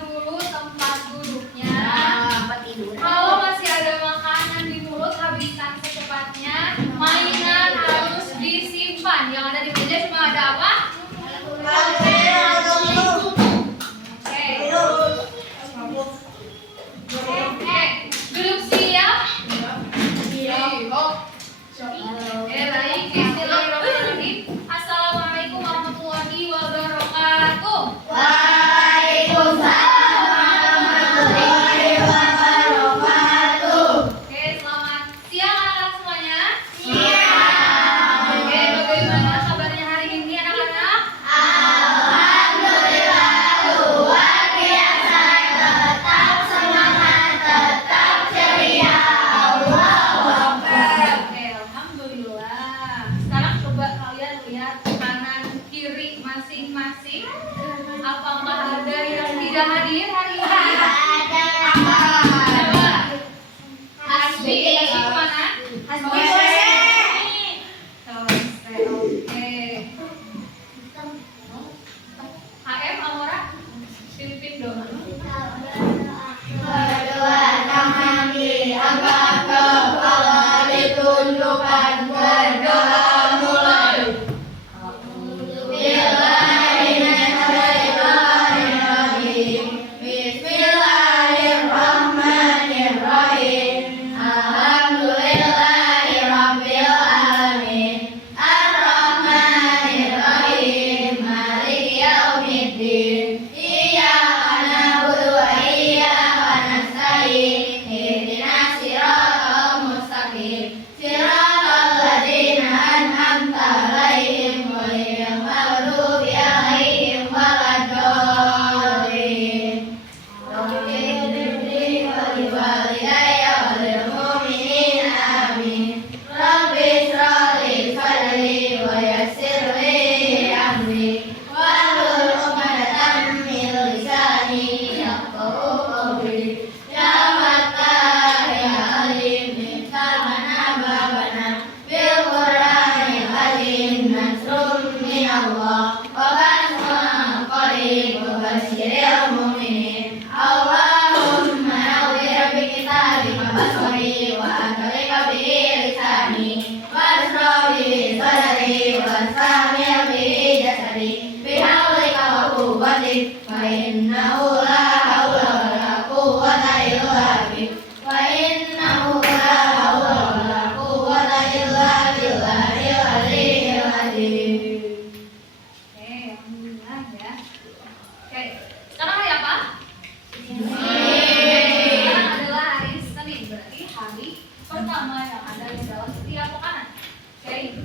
dulu tempat duduknya. Kalau masih ada makanan di mulut, habiskan secepatnya. Mainan harus disimpan. Yang ada di meja cuma ada apa? Oke, duduk siap. Oke, baik. Bismillahirrahmanirrahim. Assalamualaikum warahmatullahi wabarakatuh. Masing-masing, apakah ada yang tidak hadir hari ini? Ada. Hasbi, mana? Hasbi. Oke. HM Amora, pimpin dong. Kedua tangan diangkat kepala ditundukkan berdoa mulai.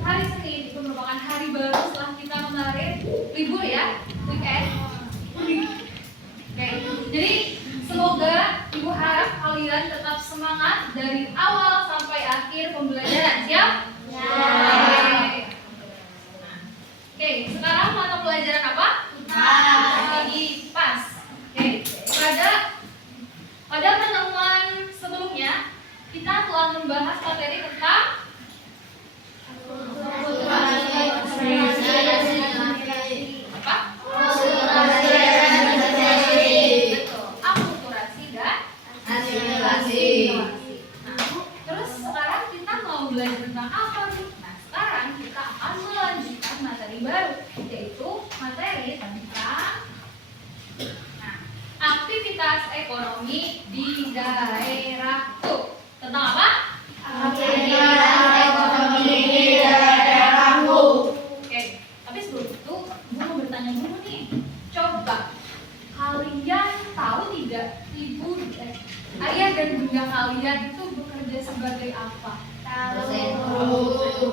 Hari Senin itu merupakan hari baru setelah kita kemarin libur ya, weekend. Oke, jadi semoga Ibu harap kalian tetap semangat dari awal sampai akhir pembelajaran. Siap? Oke, sekarang mata pelajaran apa? IPAS. Oke, pada pertemuan sebelumnya kita telah membahas materi tentang akulturasi dan asimilasi. Terus sekarang kita mau belajar tentang apa nih? Nah, sekarang kita akan melanjutkan materi baru, yaitu materi tentang aktivitas ekonomi di daerah. Tentang apa? Aktivitas ekonomi di daerahmu. Oke, tapi sebelum itu gue mau bertanya dulu nih. Coba kalian tahu tidak ayah dan bunda kalian itu bekerja sebagai apa? Dosen.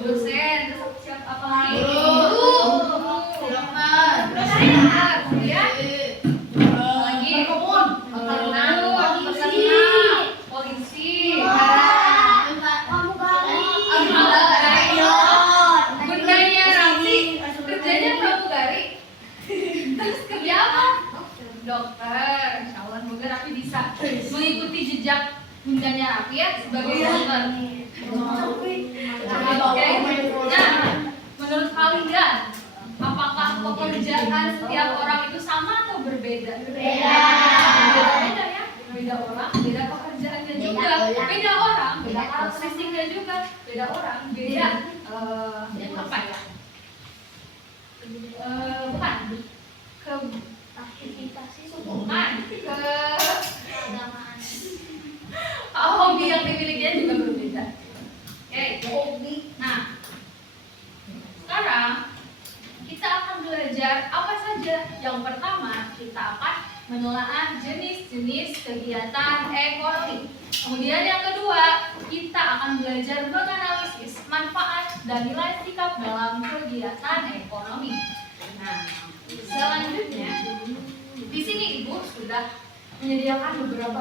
Terus siapa apa lagi? Kemudian lagi polisi. Bundanya Ramzi kerjanya pramugari. dokter. Insya Allah semoga Raffi bisa mengikuti jejak bundanya Raffi ya sebagai dokter. Oke. Nah, menurut kalian, apakah pekerjaan setiap orang itu sama atau berbeda? Beda ya. Beda orang, beda pekerjaannya juga. Beda orang, beda karakteristiknya juga. Beda orang, beda apa ya? Bukan ke Aktivitas itu bukan ke hobi yang dimilikinya juga berbeda. Oke. hobi. Nah, sekarang kita akan belajar apa saja. Yang pertama, kita akan menelaah jenis-jenis kegiatan ekonomi. Kemudian yang kedua, kita akan belajar menganalisis manfaat dan nilai sikap dalam kegiatan ekonomi. Nah, selanjutnya, di sini Ibu sudah menyediakan beberapa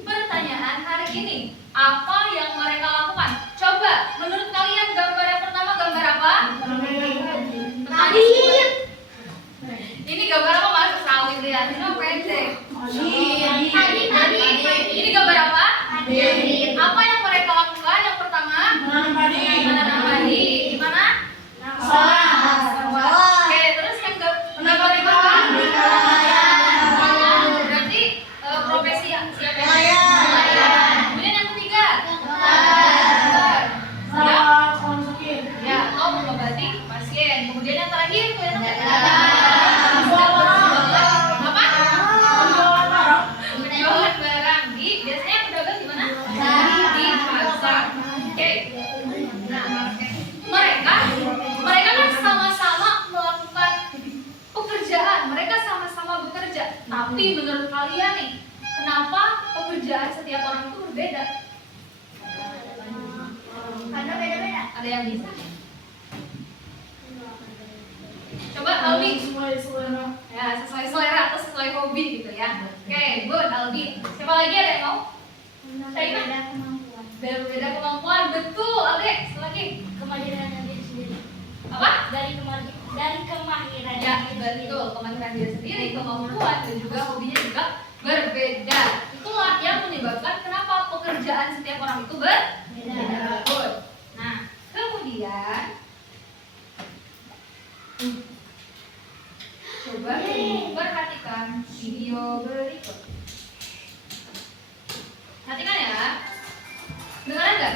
pertanyaan hari ini. Apa yang mereka lakukan? Coba, menurut kalian gambar yang pertama gambar apa? Petani. Ini gambar apa Mas? Sawit ya. Ini pendek. Ini gambar apa? Apa yang mereka lakukan? Yang pertama, menanam padi. Di mana? Oke, terus yang gambar yang kedua? Berarti profesi siapa yang nelayan. Kemudian yang ketiga? Ya, mengobati pasien. Kemudian yang terakhir kelihatan nggak? Apa? Jualan barang di biasanya pedagang di mana? Di pasar. Oke. Nah, mereka kan sama-sama melakukan pekerjaan. Mereka sama-sama bekerja. Tapi menurut kalian nih, kenapa pekerjaan setiap orang itu berbeda? Karena beda-beda. Ada yang bisa? Coba Albi. Ya, sesuai selera atau sesuai hobi gitu ya. Oke, good Albi. Siapa lagi ada yang mau? Beda kemampuan. Beda kemampuan, betul. Alde, lagi. Kemahiran diri sendiri. Apa? Dari kemahiran. Ya, betul. Kemampuan diri sendiri, kemampuan dan juga hobinya juga berbeda. Itulah yang menyebabkan kenapa pekerjaan setiap orang itu berbeda. Good. Nah, kemudian coba perhatikan video berikut. Perhatikan ya. Dengar nggak?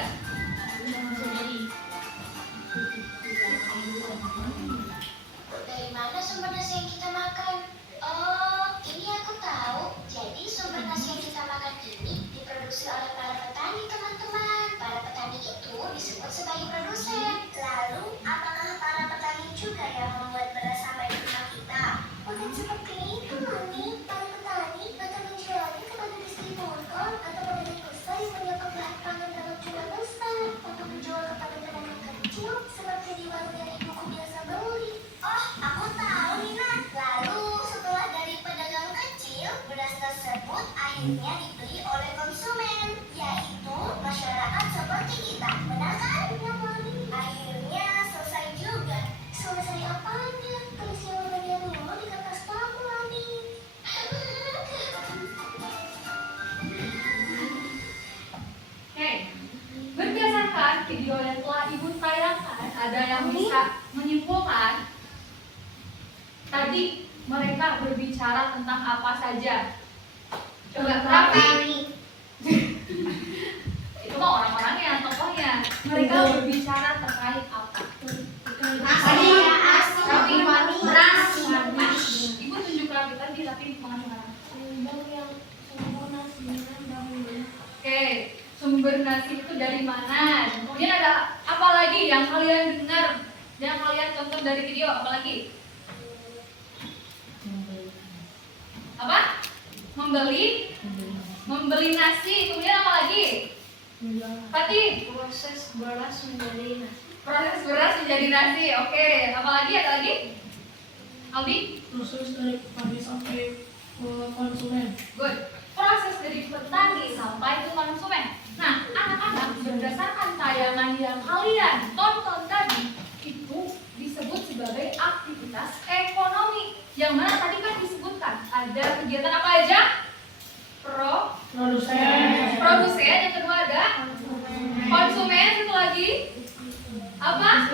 Dari mana sumber nasi yang kita makan? Oh, ini aku tahu. Jadi sumber nasi yang kita makan ini diproduksi oleh para petani, teman-teman. Para petani itu disebut sebagai produsen. Lalu, apakah para petani juga yang membuat beras sampai di rumah kita? Bukan seperti itu, Mami. Para petani akan menjualnya kepada distributor atau pedagang besar yang punya kebahan pangan dalam jumlah besar untuk menjual kepada pedagang kecil seperti di warung yang ibuku biasa beli. Oh, aku tahu, Nina. Lalu, setelah dari pedagang kecil, beras tersebut akhirnya dibeli oleh konsumen, yaitu masyarakat seperti kita. Benar kan? Ya, Mami. Akhirnya selesai juga. Selesai apanya? Tulis yang bagian dulu di kertas kamu, Mami. Oke, berdasarkan video yang telah Ibu tayangkan, ada yang bisa menyimpulkan tadi mereka berbicara tentang apa saja. Coba Raffi. Itu mah orang-orangnya, tokohnya. Mereka berbicara terkait apa? Raffi, Ibu tunjuk Raffi tadi, Raffi mengenai Oke, sumber nasi itu dari mana? Kemudian ada apa lagi yang kalian dengar, yang kalian tonton dari video? Apa lagi? Apa? Membeli nasi. Kemudian apa lagi? Tadi Proses beras menjadi nasi. proses beras menjadi nasi. Oke, apa lagi? Ada lagi? Aldi? Proses dari petani sampai ke konsumen. Good. Proses dari petani sampai ke konsumen. Nah, anak-anak berdasarkan tayangan yang kalian tonton tadi itu disebut sebagai aktivitas ekonomi. Yang mana tadi kan disebutkan ada ada kegiatan apa aja? Produsen. Produsen, yang kedua ada konsumen, satu lagi apa?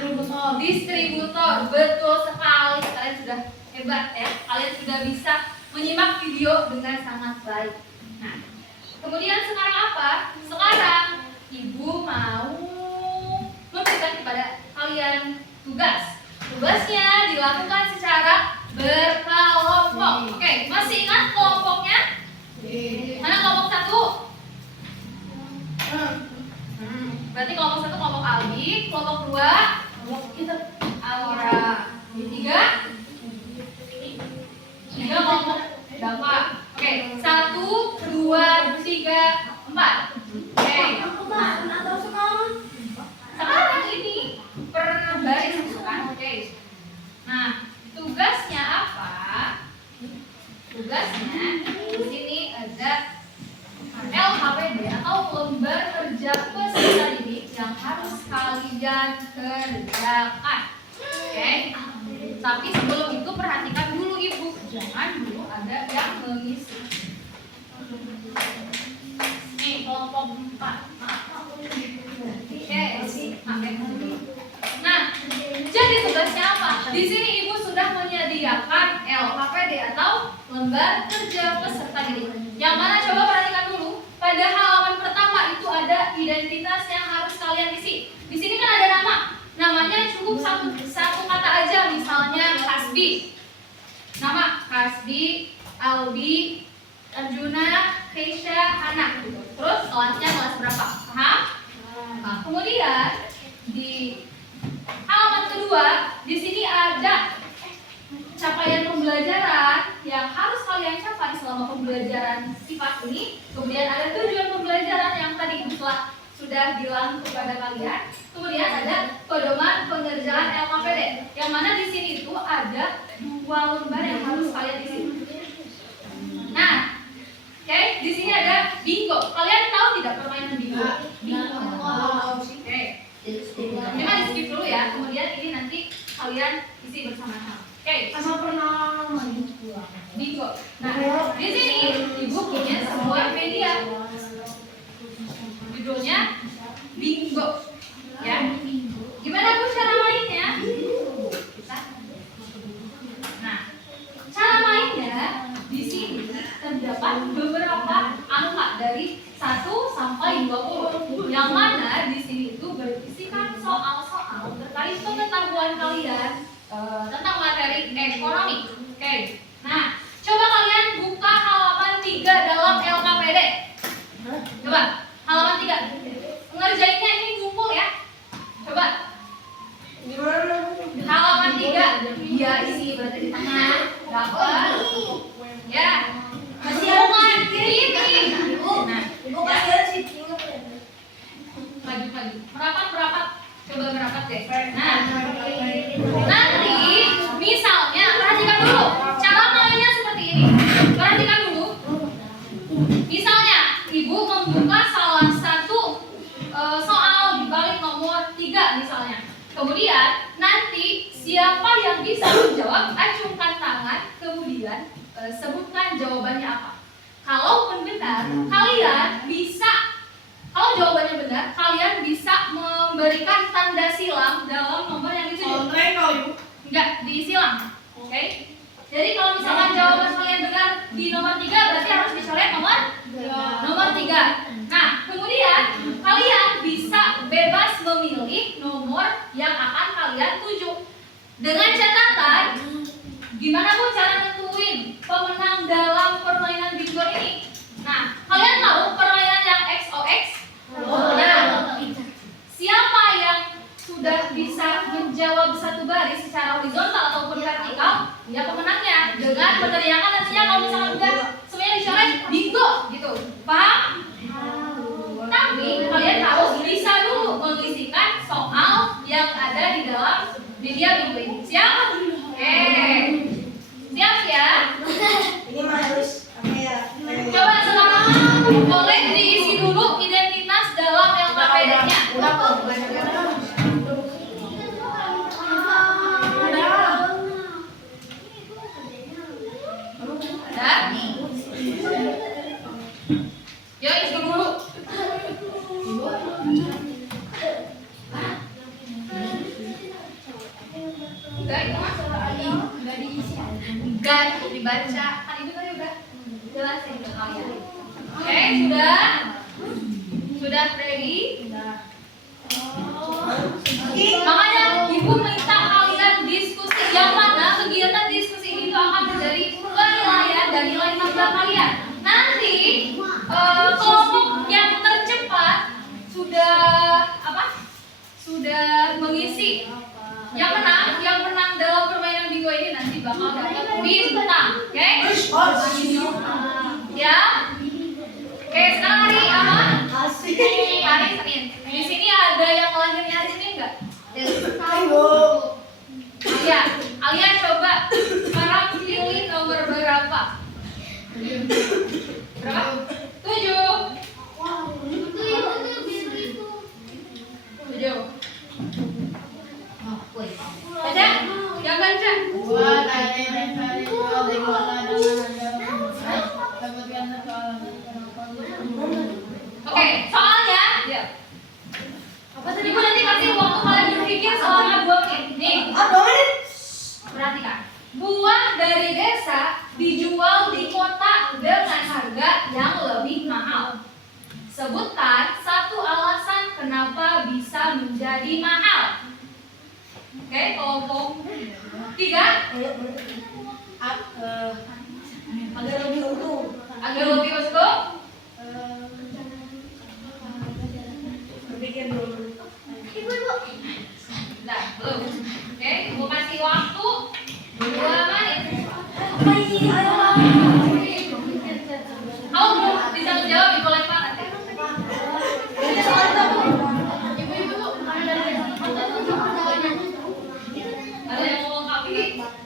Distributor. Betul sekali, kalian sudah hebat ya. Kalian sudah bisa menyimak video dengan sangat baik. Nah, kemudian sekarang apa? Sekarang Ibu mau memberikan kepada kalian tugas. Tugasnya dilakukan secara berkelompok. Oke, masih ingat kelompoknya? Mana kelompok 1? Berarti kelompok 1 kelompok Aldi, kelompok 2 kelompok kita Aura. 3 kelompok Dava. Oke, 1, 2, 3, 4. Oke. Sekarang ini per baris gitu kan. Oke. Nah, tugasnya apa? Tugasnya di sini ada LKPD atau lembar kerja peserta didik yang harus kalian kerjakan. Oke. Tapi sebelum itu perhatikan dulu Ibu, jangan dulu ada yang mengisi. Nih kelompok 4. Nah, jadi tugasnya apa? Di sini Ibu sudah menyediakan LKPD atau lembar kerja peserta didik. Yang mana coba perhatikan dulu. Pada halaman pertama itu ada identitas yang harus kalian isi. Di sini kan ada nama. Namanya cukup satu kata aja, misalnya Kasbi. Nama Kasbi, Albi, Arjuna, Keisha, Hana. Terus kelasnya kelas berapa? Paham? Nah, kemudian di halaman kedua, di sini ada capaian pembelajaran yang harus kalian capai selama pembelajaran IPA ini. Kemudian ada tujuan pembelajaran yang tadi sudah bilang kepada kalian. Kemudian ada pedoman pengerjaan LKPD, yang mana di sini itu ada 2 lembar yang harus kalian isi. Nah, oke, di sini ada bingo. Kalian tahu tidak permainan bingo? Oke. Cuma di skip dulu ya. Kemudian ini nanti kalian isi bersama-sama. Oke. Asal pernah main Bingo. Nah, di sini Ibu punya sebuah media. Judulnya bingo. Ya. Gimana Bu cara mainnya? Nah, cara mainnya di sini terdapat beberapa angka dari 1 sampai 20. Yang mana di sini itu berisikan soal-soal terkait pengetahuan kalian tentang materi ekonomi. Oke. Nah, coba kalian buka halaman 3 dalam LKPD. Coba halaman 3. Ngerjainnya ini ngumpul ya. Coba. Halaman 3. Iya, isi berarti di tengah. Dapat. Ya. Masih bukan kiri. Nah, maju. Merapat. Coba merapat deh. Nah, nanti misalnya perhatikan dulu. Cara mainnya seperti ini. Perhatikan dulu. Misalnya, Ibu membuka salah satu soal di balik nomor 3 misalnya. Kemudian nanti siapa yang bisa menjawab, acungkan tangan, kemudian sebutkan jawabannya apa. Kalau benar, kalian bisa, kalau jawabannya benar, kalian bisa memberikan tanda silang dalam nomor yang dituju. Enggak, disilang. Oke. Jadi kalau misalkan jawaban kalian benar di nomor 3, berarti harus dicoret nomor 3. Nah, kemudian kalian bisa bebas memilih nomor yang akan kalian tuju. Dengan catatan, gimana Bu cara nentuin pemenang dalam permainan bingo ini? Nah, kalian tahu permainan yang XOX? Nah, siapa yang sudah bisa menjawab satu baris secara horizontal ataupun vertikal, dia pemenangnya. Dengan meneriakan nantinya kalau misalkan udah semuanya dicoret, bingo gitu. Paham? Tapi kalian harus bisa dulu mengisikan soal yang ada di dalam media bingo ini. Siap? Siap ya? Coba sekarang boleh diisi dulu identitas dalam LKPD-nya. Ada? Enggak cukup dibaca. Kan ibu tadi udah jelasin ke kalian. Oke, sudah? Sudah ready? Makanya ibu minta kalian diskusi, yang mana kegiatan diskusi ini tuh akan menjadi penilaian dan nilai tambah kalian. Nanti kelompok yang tercepat sudah mengisi. Yang menang dalam permainan bingo ini nanti bakal dapat bintang, oke? Ya. Oke, sekarang hari apa? Hari Senin. Di sini ada yang lahirnya hari Senin enggak? Iya. Alia coba sekarang pilih nomor berapa? Berapa? 7. 7. Baca, yang baca. Oke, soalnya ya. Ibu nanti kasih waktu kalian berpikir selama 2 menit. Nih. Perhatikan. Buah dari desa dijual di kota dengan harga yang lebih mahal. Sebutkan satu alasan kenapa bisa menjadi mahal. Oke, kelompok 3. Agar lebih utuh. Agar lebih utuh. Berpikir dulu. Ibu. Nah, belum. Oke, ibu kasih waktu 2 menit. Kalau belum bisa menjawab, ibu lempar nanti. Ada yang mau melengkapi? 10.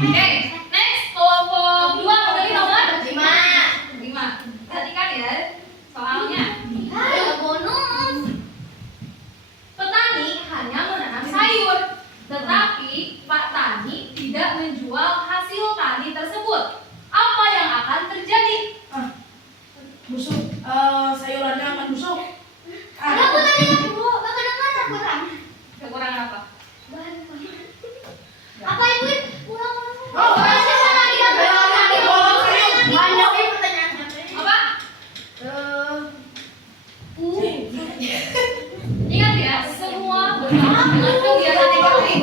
Oke, next kelompok 2 memilih nomor 5. Perhatikan ya soalnya. Bonus. Petani hanya menanam sayur, tetapi Pak Tani tidak menjual hasil tani tersebut. Apa yang akan terjadi? Busuk. Sayurannya akan busuk. Aku tadi kedengaran kurang. Kekurangan apa? Apa ibu? Kurang. Oh, Banyak pertanyaan. Apa? Ingat ya, semua berkaitan dengan kegiatan ekonomi.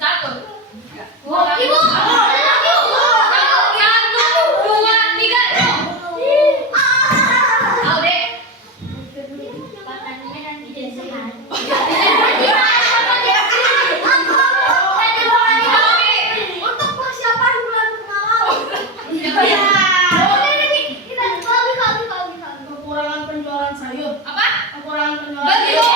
Satu. Ibu. Satu, dua, tiga, Alde. Untuk persiapan bulan kemarau. Kekurangan penjualan sayur. Apa? Kekurangan penjualan Bagi sayur.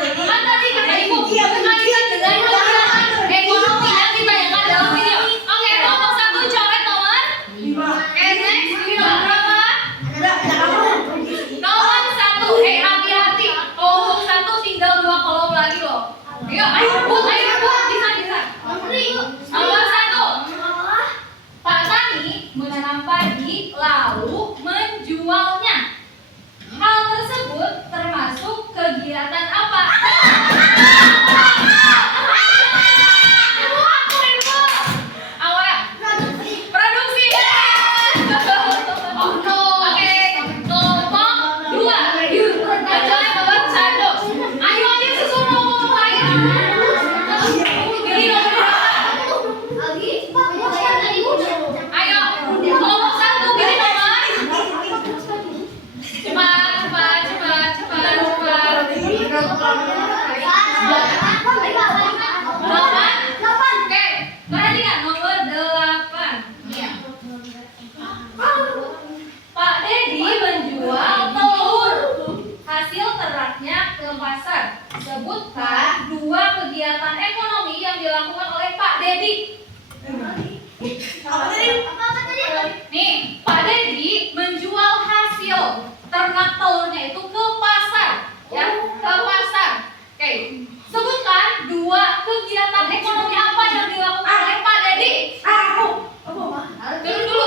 Kan tadi kata ibu berkaitan dengan kegiatan ekonomi yang ditanyakan dalam video. Oke, kelompok 1 coret nomor. 5. Oke, next ini nomor berapa? Nomor 1. Hati-hati. Kelompok 1 tinggal 2 kolom lagi loh. Ayo rebut, bisa. Nomor 1. Pak Tani menanam padi lalu menjualnya. Hal tersebut termasuk kegiatan apa? Awal. Produksi. Oh no. Oke, kelompok 2. Kecuali nomor 1. Ayo aja susun nomor lain. Pilih nomor berapa? Ayo, kelompok 1 pilih nomor. Cepat. 8. Oke, perhatikan nomor 8. Pak Dedi menjual telur hasil ternaknya ke pasar. Sebutkan 2 kegiatan ekonomi yang dilakukan oleh Pak Dedi. Nih, Pak Dedi menjual hasil ternak telurnya itu ke pasar, ya, ke pasar. Oke, sebutkan 2 kegiatan ekonomi apa yang dilakukan oleh Pak Dedi. Turun dulu.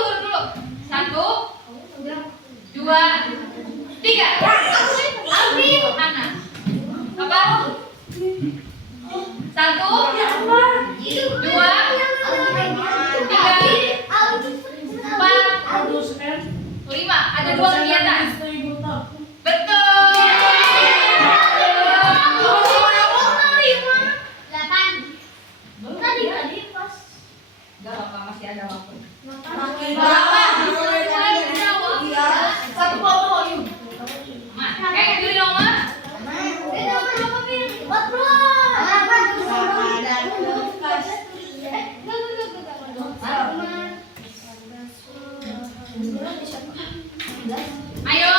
1, 2, 3. Mana? Apa? 1, 2, 3, 4, 5. Ada 2 kegiatan. Betul. Gak apa-apa, masih ada waktu. Pilih nomor. Ayo.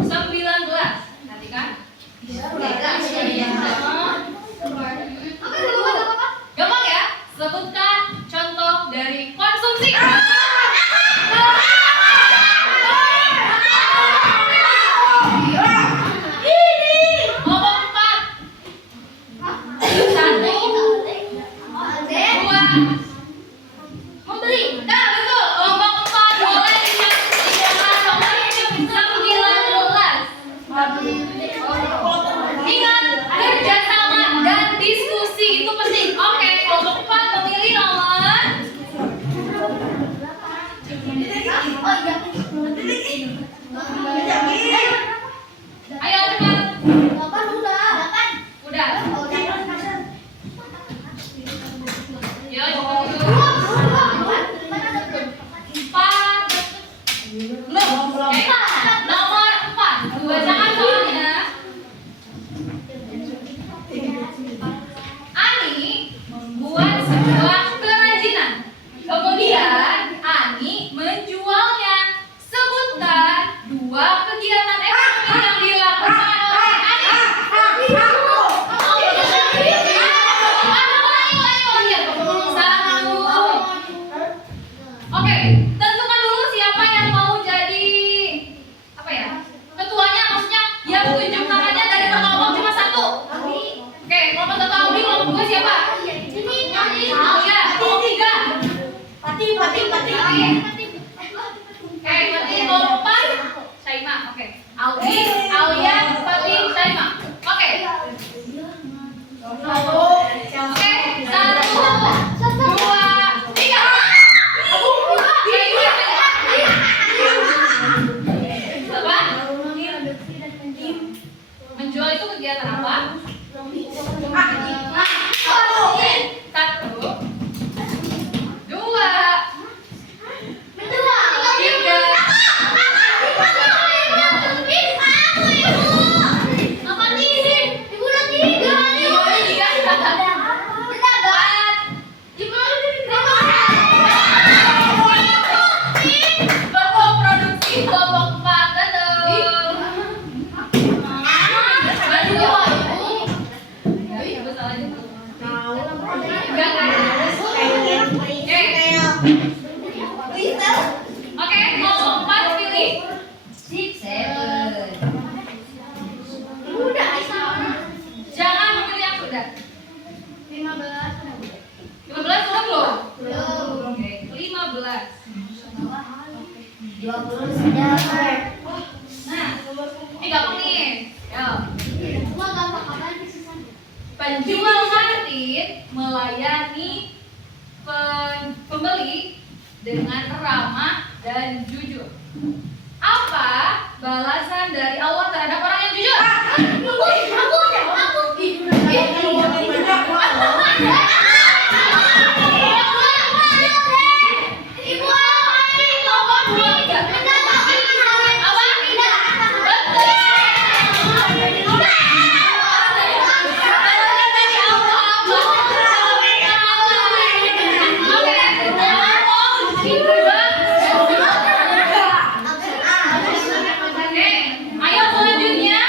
19. Nanti kan? Gampang ya? Sebutkan contoh dari konsumsi. Kelompok 4. 1, 2. Membeli. Nah, betul. Kelompok 4 boleh dicatat nomornya 19. Ingat, kerjasama dan diskusi itu penting. Oke, kelompok 4 memilih nomor. Ayo cepat. Udah. Yo, cepat. Fatin mau empat. Saima, oke. Aldi, Alia, Fatin, Saima. Oke. Oke, 1, 2, 3. Apa? Menjual itu kegiatan apa? 1, 2, 3. Kelompok produksi kelompok 4 datang. Oke, kelompok 4 pilih. Jangan memilih yang sudah. 15 sudah belum? Oke, 15. Nah, ini gampang nih. Yo. Penjual kantin melayani pembeli dengan ramah dan jujur. Apa balasan dari Allah terhadap orang yang jujur? Ayo selanjutnya.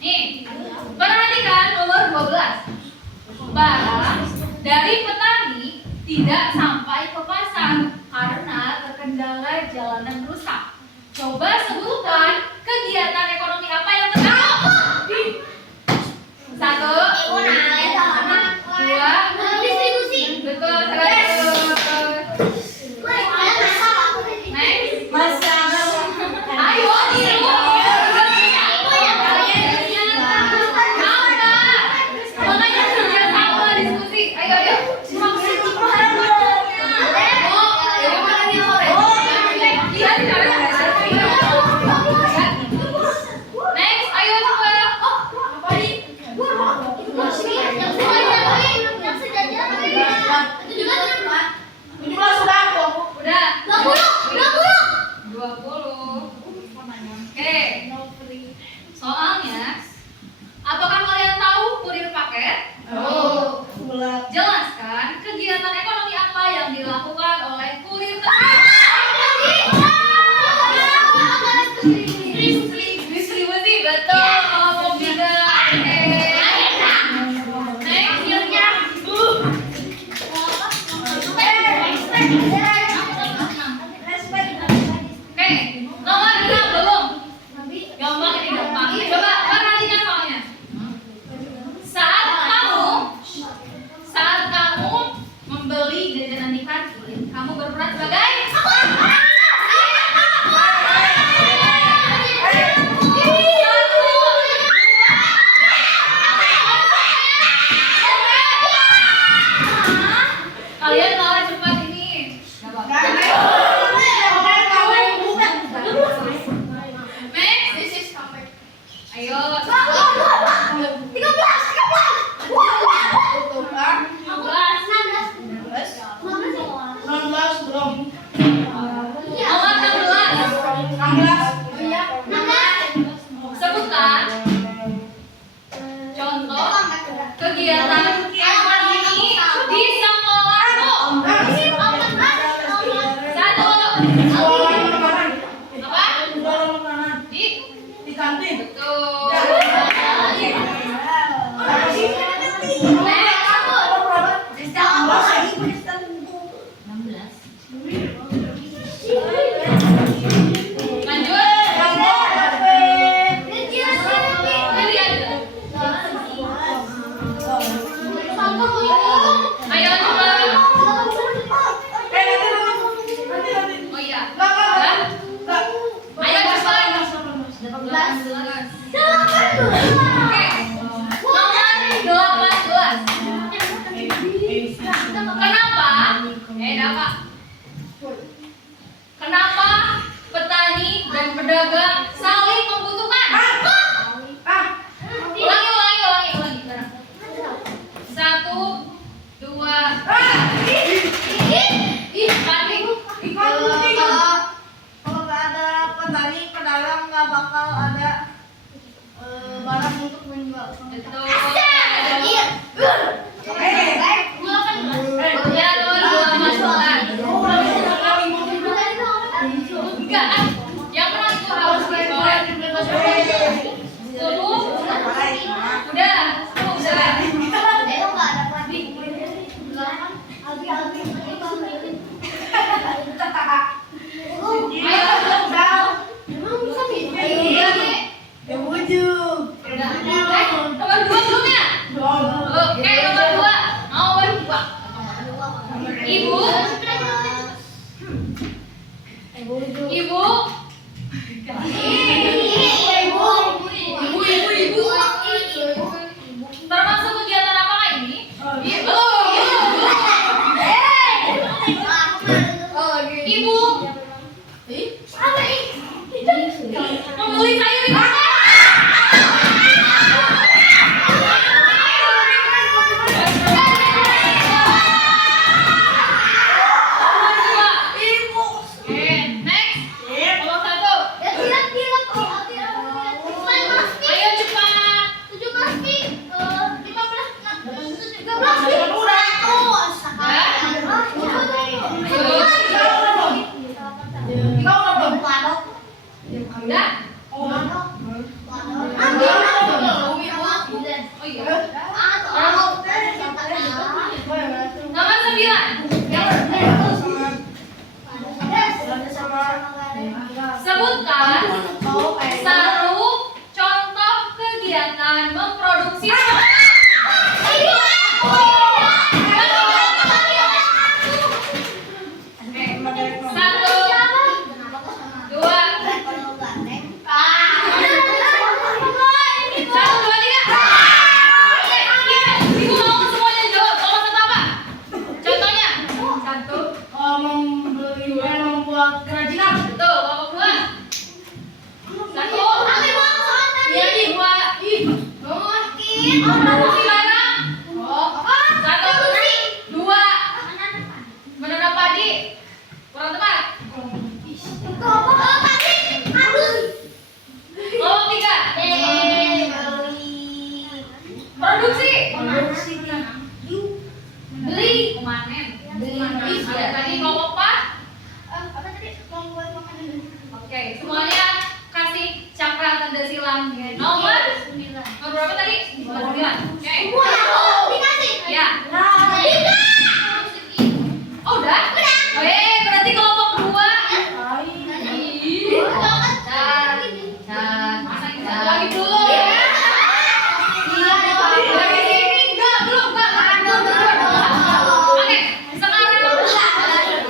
Nih, perhatikan nomor 12. Barang dari petani tidak sampai ke pasar karena terkendala jalanan rusak. Coba sebutkan kegiatan ekonomi apa yang terganggu. 1, 2, betul, terus. Next. Ayo, tiru. Makanya kerja sama diskusi. Ayo. Next, ayo coba. Udah. 20. Oke. Soalnya, apakah kalian tahu kurir paket? Jelaskan kegiatan ekonomi apa yang dilakukan oleh kurir distribusi, betul. Kelompok 3. Oke, nomor 6 belum. Gampang ini gampang. Coba perhatikan soalnya. Saat kamu membeli jajanan di kantin, kamu berperan sebagai kalian kalah cepat ini. Gak apa-apa. Next. Ayo. 16 belum. Nomor 16. Sebutkan contoh kegiatan ekonomi di sekolahmu. 1. Apa? Jualan makanan Di di kantin. betul. Oke. Nomor 18. Kenapa petani dan pedagang saling membutuhkan? Ulangi. 1, 2, 3. Ih, panik. Kalau nggak ada petani, pedagang nggak bakal ada barang untuk menjual. Betul. Ya, nomor 2 masukkan. Enggak, yang menang itu harus dicoret. 10. Udah. Nomor 2 belum ya? Oke, nomor 2. Nomor 2. Ibu. Termasuk kegiatan apakah ini? Ibu. Membeli sayur di pasar. Oke, next. Nomor 1. Ayo cepat. Udah? Oh iya. Nomor 9. Sebutkan satu contoh kegiatan memproduksi. Satu, dua, Ibu mau semuanya jawab. Kalau satu apa? Contohnya? Satu. Membuat kerajinan. Betul. Kelompok 2. Satu. Iya, 2. Produksi barang. Satu. 2. Menanam padi. Kurang tepat. Kelompok 3. Produksi. Beli. Memanen. Ya, tadi kelompok 4. Oke, semuanya kasih cakra tanda silang. Nomor berapa tadi? Nomor 9. Oke. Ya. Oh, udah? Berarti kelompok 2. Lagi dulu. Dari sini belum. Oke, sekarang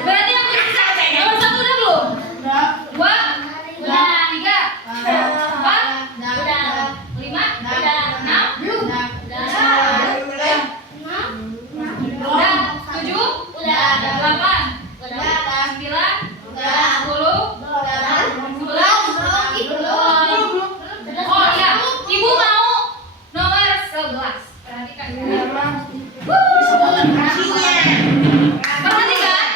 berarti yang bisa nomor 1 udah belum? 2, 3, 4, 5, 6, udah 7, 8, 9, 10, 11. Oh iya, Ibu mau nomor 11. Perhatikan. Perhatikan.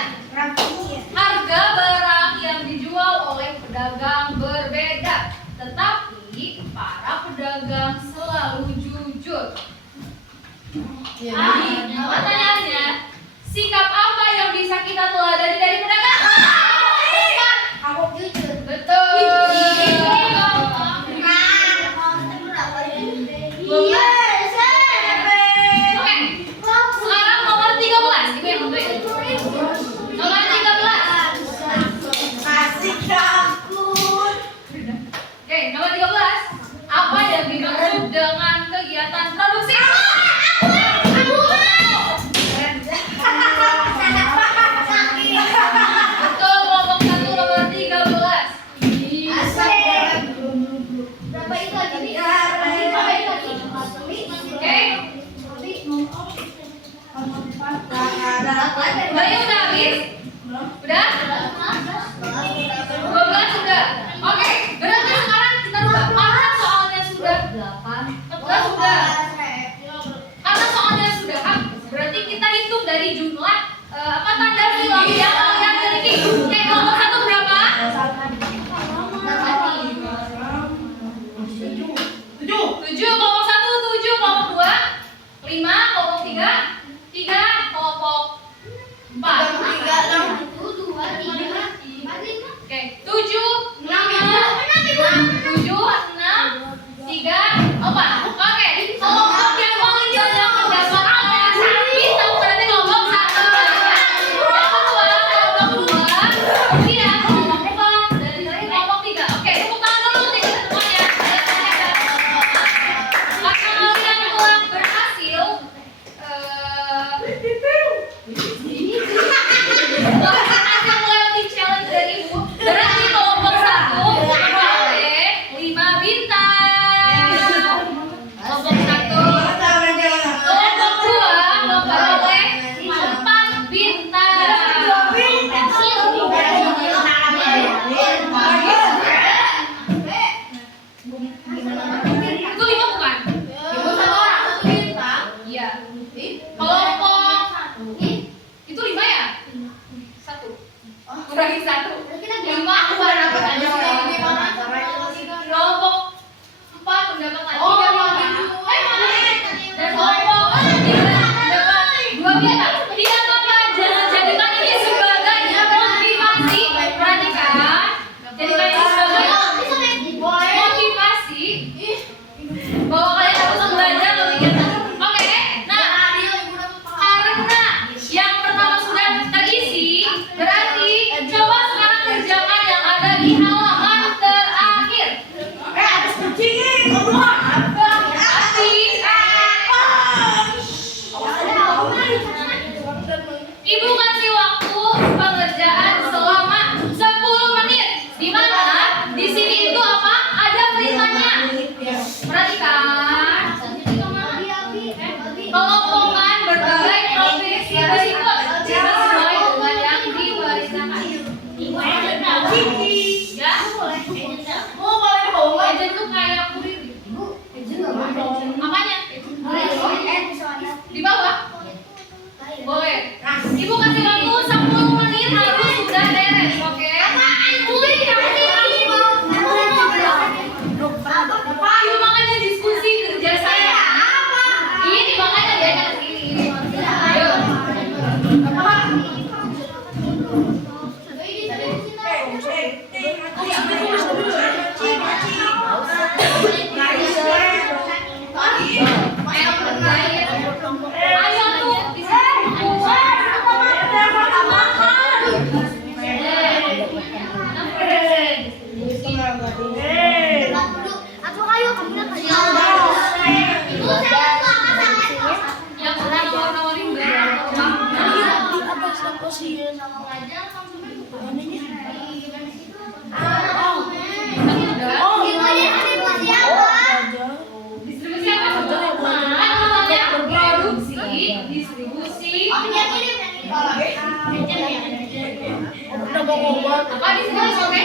Harga barang yang dijual oleh pedagang berbeda, tetapi para pedagang selalu jujur. Pertanyaannya, sikap apa yang bisa kita teladani dari pedagang? Betul. Oke, sekarang nomor 13. Ibu yang ngambil. Nomor 13. Oke, nomor 13. Apa yang dimaksud dengan kegiatan produksi? Betul, kelompok 1 nomor 13. Berapa itu aja nih? Banyak udah habis? Udah? 12 sudah. Oke, berarti sekarang kita rubah. Karena soalnya sudah 8. Sudah. Karena soalnya sudah berarti kita hitung dari jumlah tanda silang yang kalian miliki. Oke, kelompok 1 berapa? 7. Kelompok 1 7, kelompok 2 5, kelompok 3 3, kelompok 4. Oke, 7 6 7 6 3 4. Oke, kelompok yang paling banyak mendapatkan bisa berarti kelompok 1. Yang kedua kelompok 2, kemudian kelompok 4 dan terakhir kelompok 3. Oke, tepuk tangan dulu nih semuanya. Karena kalian telah berhasil melewati challenge dari Ibu. Berarti kelompok 1 memperoleh 5 bintang. Kelompok 1. Kelompok 2 memperoleh 4 bintang. Itu 5 bukan? Iya. Kelompok itu 5 ya? 1. Kurangi 1. 5 aku baru dapat aja. Kelompok 4 mendapatkan 3 bintang. Dan kelompok 3 mendapat 2 bintang. Tidak apa-apa, jangan jadikan ini sebagai motivasi. Perhatikan. Jadikan ini sebagai motivasi bahwa kalian harus belajar lebih giat. Oke, nah karena yang pertama sudah terisi, berarti coba sekarang kerjakan yang ada di halaman terakhir. Ibu kasih waktu pengerjaan selama 10 menit. Di mana? Di sini itu apa? Ada perintahnya. Perhatikan. Kelompokkan berbagai provinsi berikut sesuai dengan yang dibariskan. Ya. Legend tuh kayak kurir. Apanya? Di bawah? Boleh. Ibu kasih waktu 10 menit harus sudah beres, oke? Ibu makanya diskusi kerja saya. Ini makanya dia ke sini. Ayo. Ayo tuh di yang sudah nawar-nawarin distribusi apa? Namanya produksi, distribusi. Apa distribusi, oke?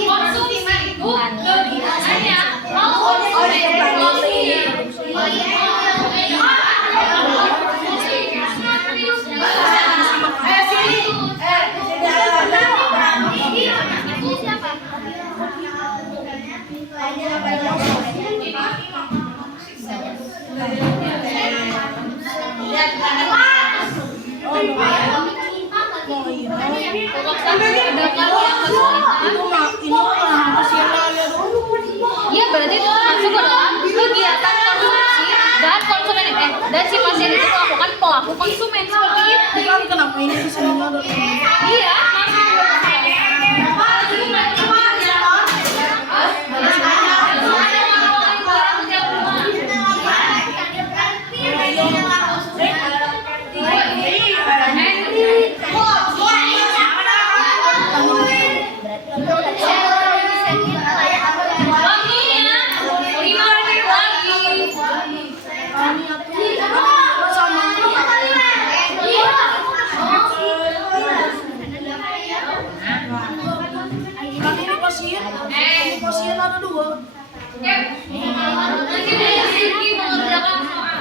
Konsumen itu kebiasaannya kalau Iya berarti itu yang dilakukan pelaku konsumen seperti itu. Kenapa ini kesininya ada? Iya, Pasien ada 2. nanti dari sini mengerjakan soal.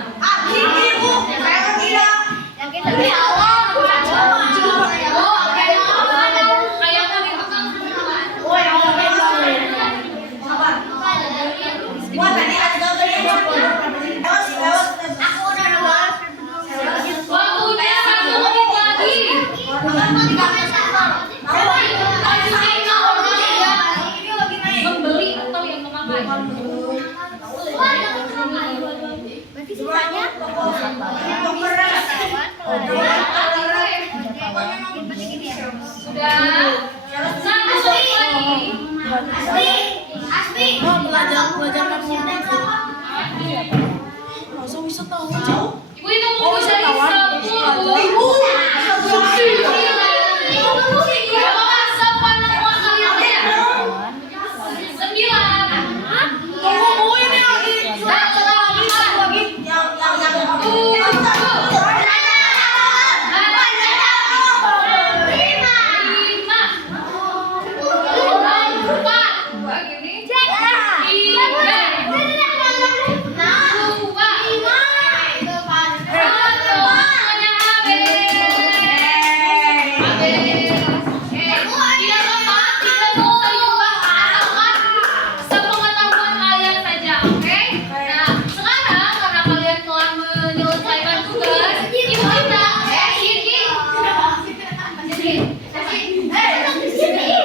Waktunya 1 menit lagi. Membeli atau yang memakai? Sudah. 1 menit lagi. Belajar masa bisa tahu jauh? Ibu itu mau dari 10.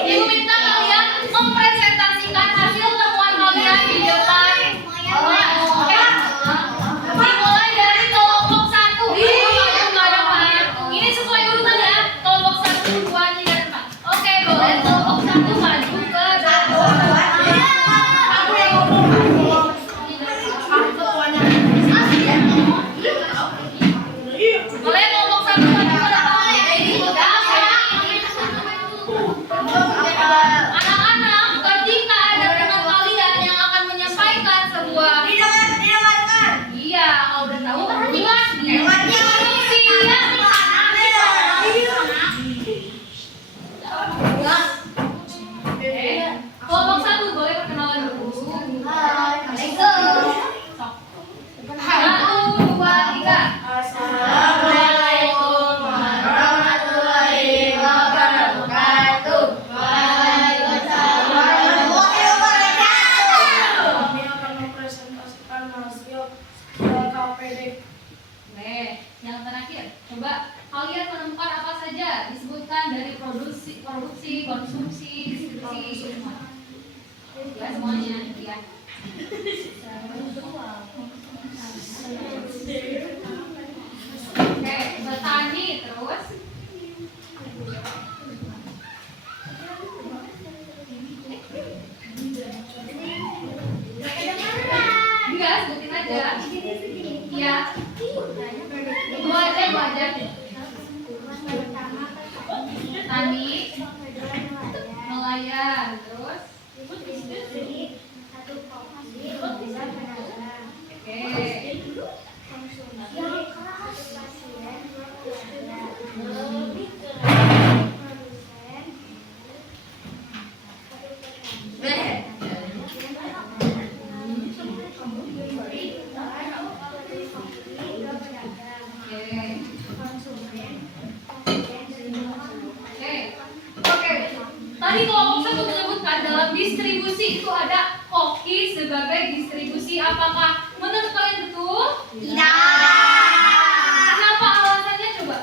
Ibu minta kalian mempresentasikan hasil temuan kalian di depan kelas. Oke? Dimulai dari kelompok 1. Ini sesuai urutan ya. Kelompok 1, 2, 3, 4. Oke, boleh kelompok 1 maju ke boleh kelompok 1 maju ke depan. Anak-anak, ketika ada teman kalian yang akan menyampaikan sebuah iya, kalau udah tahu ingat instruksi ya. Kelompok 1 boleh perkenalan dulu. 1, 2, 3. Assalamualaikum warahmatullahi wabarakatuh. Kami akan mempresentasikan hasil KPD. Oke, yang terakhir, coba kalian menemukan apa saja disebutkan dari produksi, konsumsi, distribusi, semua. Ya semuanya, ya. Oke, bertani terus. Enggak, sebutin aja. Iya. Dua aja. Tani, nelayan, terus. Oke. Tadi kelompok 1 menyebutkan dalam distribusi itu ada koki sebagai distribusi. Apakah menurut kalian betul? Kenapa alasannya coba?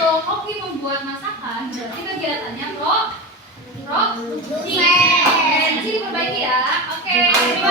Tuh, koki membuat masakan, berarti kegiatannya produksi. Di sini perbaiki ya. Oke, terima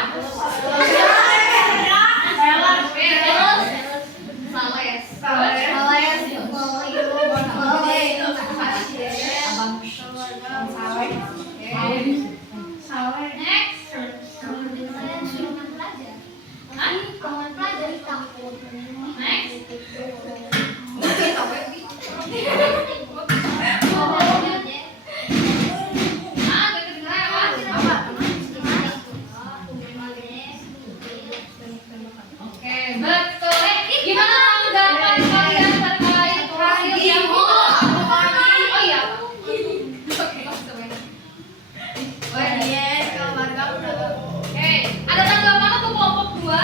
Apa? Sales. Next. Next. Ah, gak kedengeran apa? Oke, betul. Gimana tanggapan kalian terkait hasil yang oh iya. Oke, Oke, ada tanggapan untuk kelompok 2?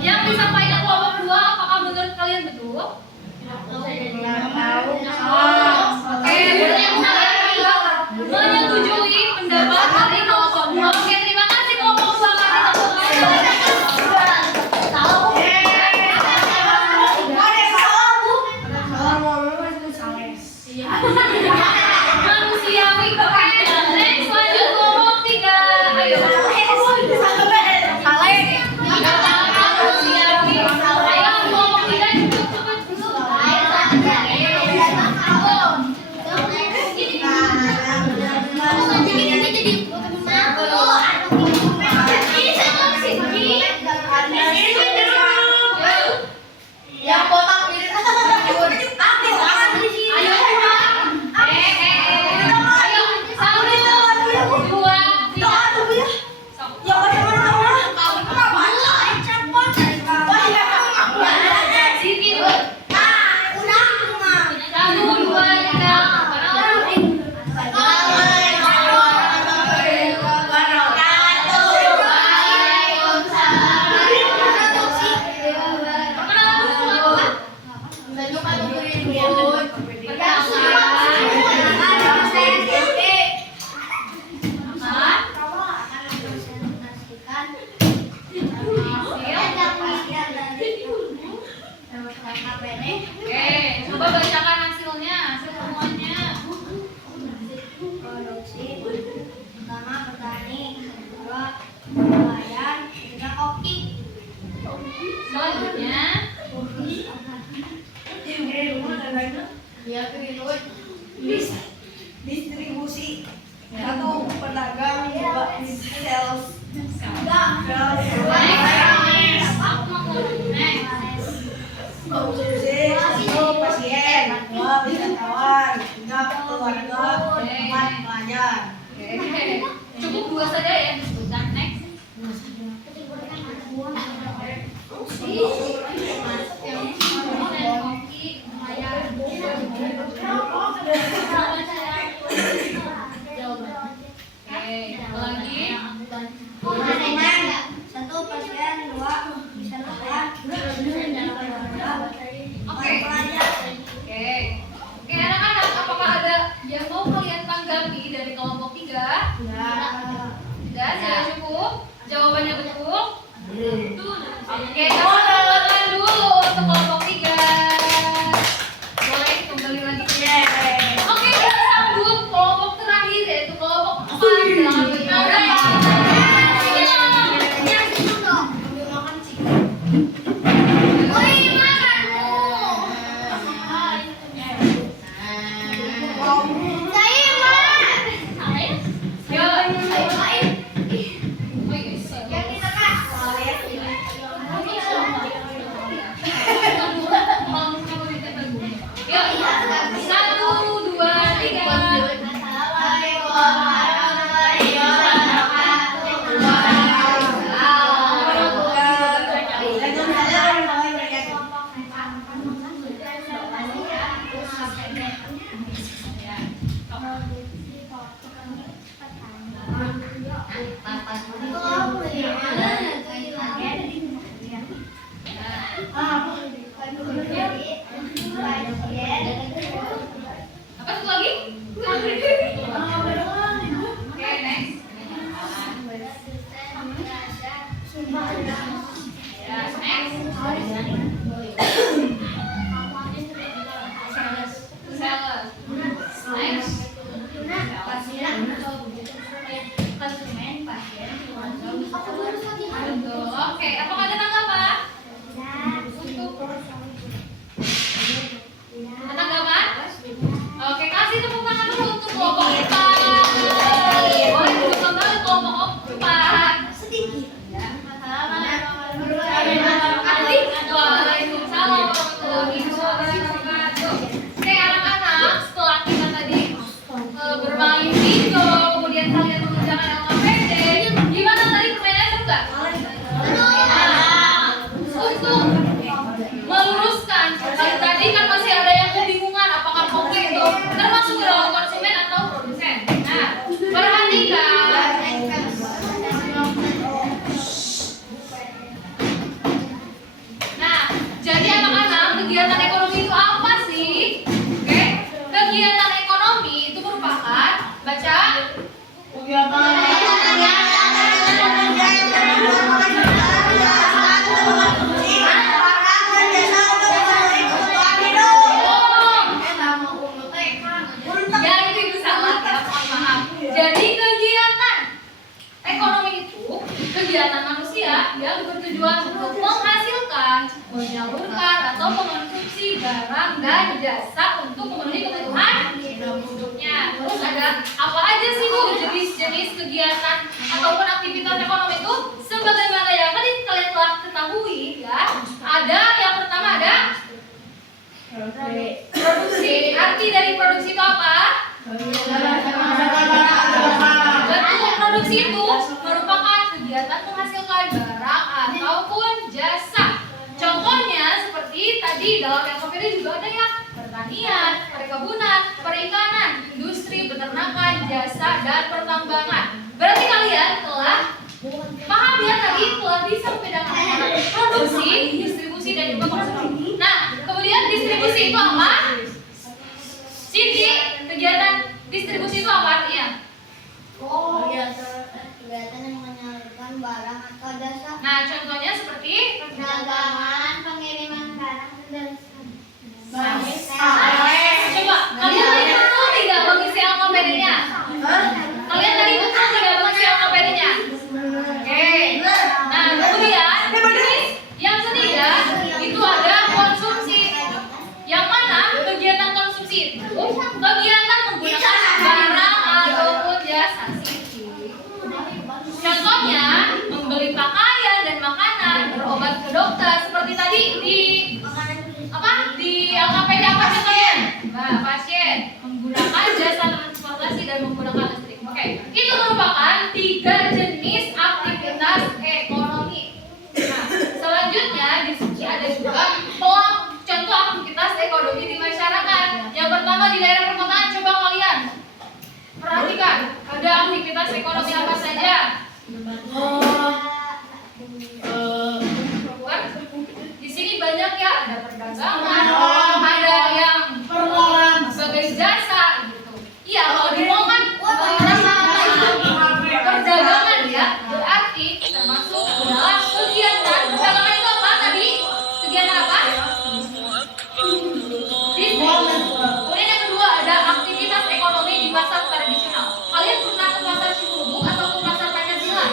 Yang disampaikan kelompok 2 apakah menurut kalian betul? Oke, yang menyetujui pendapat dari kelompok 2. Oke, terima kasih kelompok 2 kasih tepuk manusiawi. Oke, next lanjut kelompok 3. Ayo. Manusiawi. Ayo kelompok 3 cepet dulu. Yang botak mirip Ayo, ayo, 1, 2, 3. Sini dulu. 1, 2, Oke, coba bacakan hasilnya, hasil semuanya. Produksi pertama petani, kedua nelayan, ketiga koki. Selanjutnya, Ya keliling distribusi, satu pedagang, dua sales. Konsumsi, satu pasien, dua wisatawan, tiga keluarga, empat pelajar. oke, cukup 2 saja ya disebutkan. Next. Oke, lagi. Satu pasien, dua wisatawan, Oke. Oke. Oke, anak-anak, apakah ada yang mau kalian tanggapi dari kelompok 3? Tidak, sudah cukup. Jawabannya betul. Oke, tangan dulu untuk kelompok 3. Boleh kembali lagi. Oke, kita sambut kelompok terakhir yaitu kelompok 4. Selamat bergabung. Apa satu lagi? Oke, next. Ya, next. Sales. Next. apakah ada tanggapan? Untuk ada tanggapan? Oke, kasih tepuk tangan dulu untuk kelompok 4. Boleh tepuk tangan kelompok 4. Waalaikumsalam warahmatullahi wabarakatuh. Oke anak-anak, setelah kita tadi bermain bingo, kemudian kalian mengerjakan LKPD, gimana tadi permainannya seru nggak? Nah, untuk meluruskan, tadi kan masih ada yang kebingungan apakah konflik itu termasuk ke dalam konsumen atau produsen. Nah, perhatikan. Nah, jadi anak-anak, kegiatan ekonomi itu apa sih? Oke, kegiatan ekonomi itu merupakan, baca, ya itu salah ya, mohon maaf. Jadi kegiatan ekonomi itu kegiatan manusia yang bertujuan untuk menghasilkan, menyalurkan atau mengonsumsi barang dan jasa untuk memenuhi kebutuhan hidupnya. Terus ada apa aja sih Bu jenis-jenis kegiatan ataupun aktivitas ekonomi itu? Sebagaimana yang tadi kalian telah ketahui ya. Ada yang pertama ada produksi. Arti dari produksi itu apa? Betul, produksi itu merupakan kegiatan menghasilkan barang ataupun jasa. Contohnya seperti tadi dalam LKPD juga ada ya, pertanian, perkebunan, perikanan, industri, peternakan, jasa, dan pertambangan. Berarti kalian telah paham ya tadi, telah bisa membedakan antara produksi, distribusi, dan juga konsumsi. Nah, kemudian distribusi itu apa? Siti, kegiatan distribusi itu apa artinya? Kegiatan yang menyalurkan barang atau jasa. Nah, contohnya seperti Perdagangan, pengiriman barang dan coba kalian tadi betul tidak mengisi LKPD-nya? Kalian tadi betul tidak mengisi LKPD-nya? Oke. Nah, kemudian yang ketiga itu ada konsumsi. Yang mana kegiatan konsumsi itu kegiatan menggunakan barang ataupun jasa. Contohnya membeli pakaian dan makanan, berobat ke dokter seperti tadi di LKPD apa contohnya? Nah, pasien menggunakan jasa transportasi dan menggunakan listrik. Oke, itu merupakan 3 jenis aktivitas ekonomi. Nah, selanjutnya di sini ada juga contoh aktivitas ekonomi di masyarakat. Yang pertama di daerah perkotaan, coba kalian perhatikan ada aktivitas ekonomi apa saja. Di sini banyak ya, ada perdagangan, ada yang sebagai jasa gitu. Iya, kalau di mall kan perdagangan ya, berarti termasuk dalam kegiatan perdagangan itu apa tadi? Kegiatan apa? Kemudian yang kedua ada aktivitas ekonomi di pasar tradisional. Kalian pernah ke pasar Cikurubu atau ke pasar Pancasila?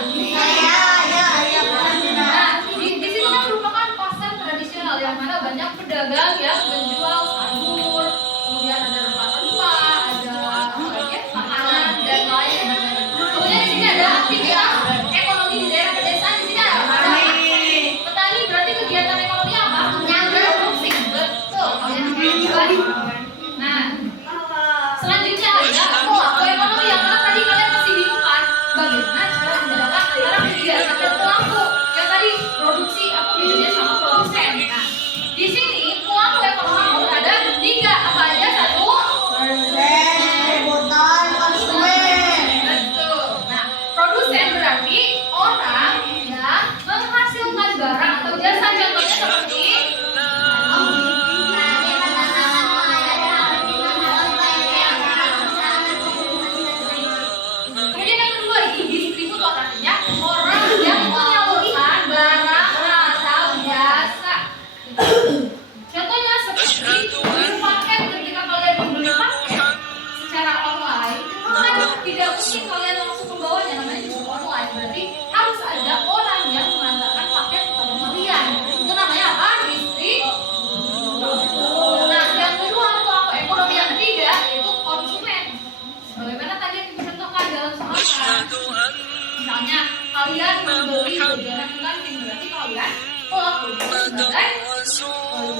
misalnya kalian membeli jajanan di kantin, berarti kalian melakukan sebagai konsumen.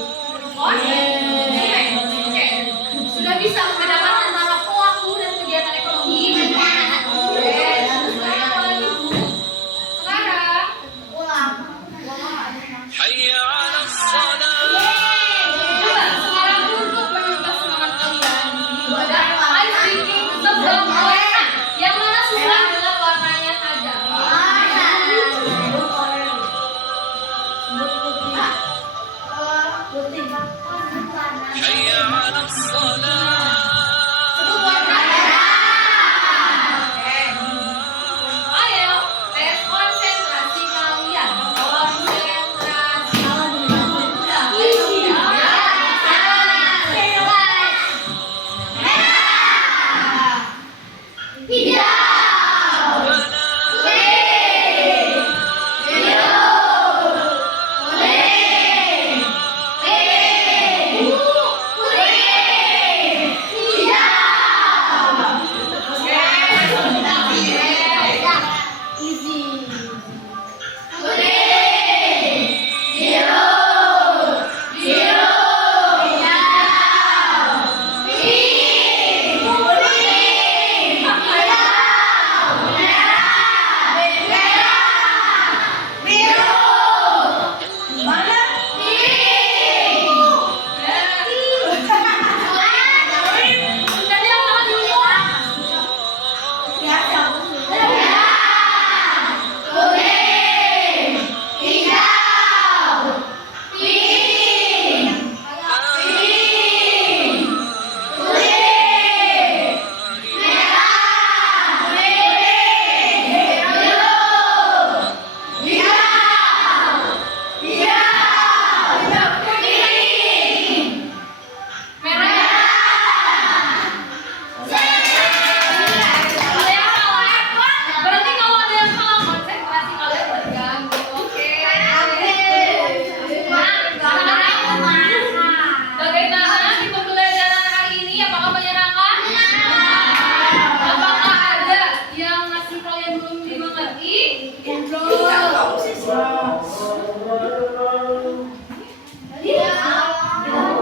Oke, sudah bisa membedakan antara pelaku dan kegiatan ekonomi. Oke, sekarang apa lagi Bu? Sekarang coba sekarang untuk menambah semangat kalian ada ice cream sebelah warna. Yang mana sesuai dengan warnanya saja. Sebut warna. Oke. Ayo, tes konsentrasi kalian. Konsentrasi. Berarti kalau ada yang salah konsentrasi kalian terganggu. Oke. Bagaimana di pembelajaran hari ini? Apakah menyenangkan? Apakah ada yang masih kalian belum dimengerti?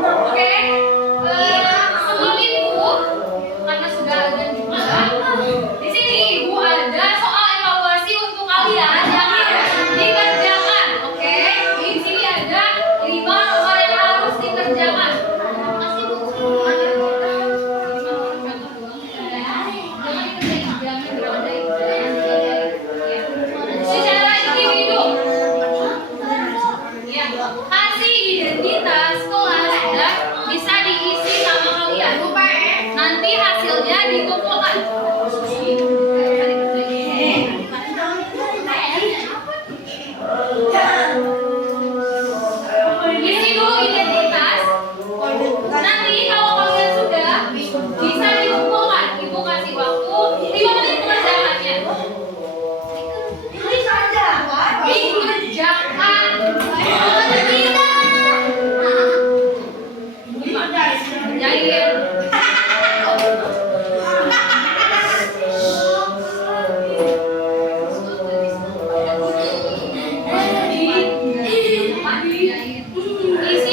Oke. Sebelum itu, karena sudah ada juga, di sini Ibu ada soal evaluasi untuk kalian yang harus dikerjakan. Oke. Di sini ada 5 soal yang harus dikerjakan. Secara individu. Ya, kasih identitas kelas dan bisa diisi sama kalian. Nanti hasilnya dikumpulkan. Isi dulu identitas. Nanti kalau kalian sudah bisa dikumpulkan. Ibu kasih waktu 5 menit pengerjaannya. Dikerjakan. Kerjain. Isi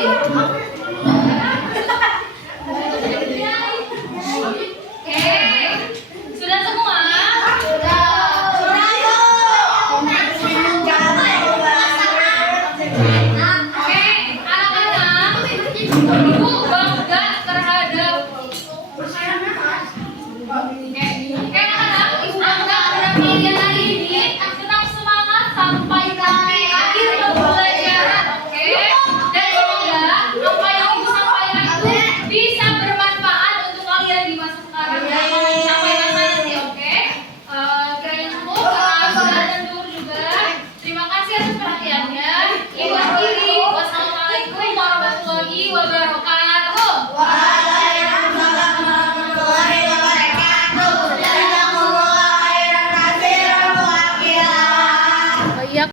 Oke, sudah semua? Oke, anak-anak, Ibu bangga terhadap Oke, anak-anak, Ibu bangga terhadap kalian hari ini. Tetap semangat sampai nanti akhir pembelajaran, oke? Dan semoga apa yang Ibu sampaikan itu bisa bermanfaat untuk kalian di masa sekarang dan sampai masa nanti, oke? Kiranya cukup karena sudah ada dulu juga. Terima kasih atas perhatiannya. Ibu akhiri. Wassalamualaikum warahmatullahi wabarakatuh.